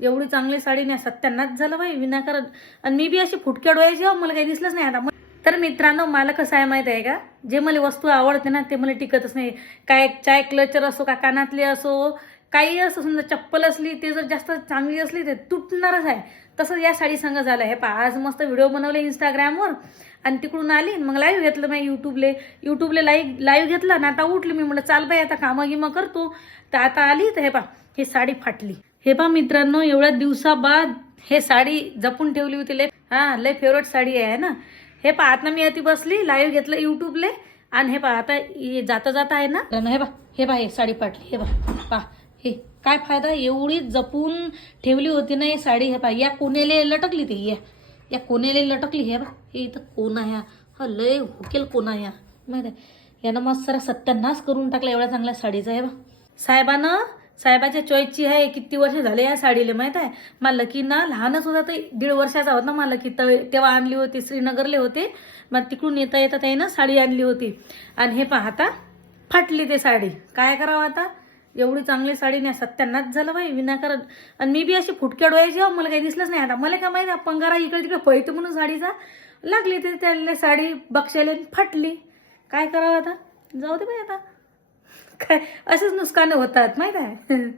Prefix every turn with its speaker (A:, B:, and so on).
A: एवढी चांगली साडी नाही सत्यानाच झालं बाई विनाकारण. आणि मी बी अशी फुटक्या डोळ्याची हो मला काही दिसलंच नाही आता. तर मित्रांनो मला कसं आहे माहीत आहे का? जे मला वस्तू आवडते ना ते मला टिकतच नाही. काय चाय क्लचर असो का कानातले असो काही असं समजा चप्पल असली ते जर जास्त चांगली असली ते तुटणारच आहे. तसं या साडी संघ झालं हे पहा आज मस्त व्हिडिओ बनवले इंस्टाग्रामवर आणि तिकडून आली मग लाईव्ह घेतलं मी युट्यूबले युट्यूबले लाईव्ह लाईव्ह घेतलं ना आता उठली मी. म्हटलं चाल बाई आता कामं गिमं करतो. तर आता आली तर हे पा ही साडी फाटली. हे पहा मित्रांनो एवढ्या दिवसाबाद हे साडी जपून ठेवली होती लय. हा लय फेवरेट साडी आहे ना? हे पहा आता मी आधी बसली लाईव्ह घेतलं युट्यूबले आणि हे पहा आता जाता जाता आहे ना? हे बा हे पहा हे साडी पाटली हे पहा पहा हे काय फायदा? एवढी जपून ठेवली होती ना ही साडी हे पहा या कोणेले लटकली ती? या या कोणेले लटकली? हे बा हे इथं कोण आहे हा? लय हुकेल कोण आहे माहिती आहे? यानं मस्त सरा सत्यानाश करून टाकला एवढ्या चांगल्या साडीचा आहे बा साहेबानं साहेबाच्या चॉईसची आहे किती वर्ष झाले या साडीला माहीत आहे? मला की ना लहानच होता ते दीड वर्षाचा होता मला की तेव्हा आणली होती श्रीनगरले होते. मग तिकडून येता येता त्यानं साडी आणली होती. आणि हे पहा आता फाटली ते साडी. काय करावं आता? एवढी चांगली साडी नाही सत्यानाच झालं बाई विनाकारण. आणि मी बी अशी फुटक्या डोळ्याची हो मला काही दिसलंच नाही आता. मला काय माहिती आहे, पंगारा इकडे तिकडे पळते म्हणून साडीचा. लागली ते त्याला साडी बक्षाली फाटली. काय करावं आता? जाऊ दे बाई आता. काय? असेच नुकसान होतात माहीत आहे?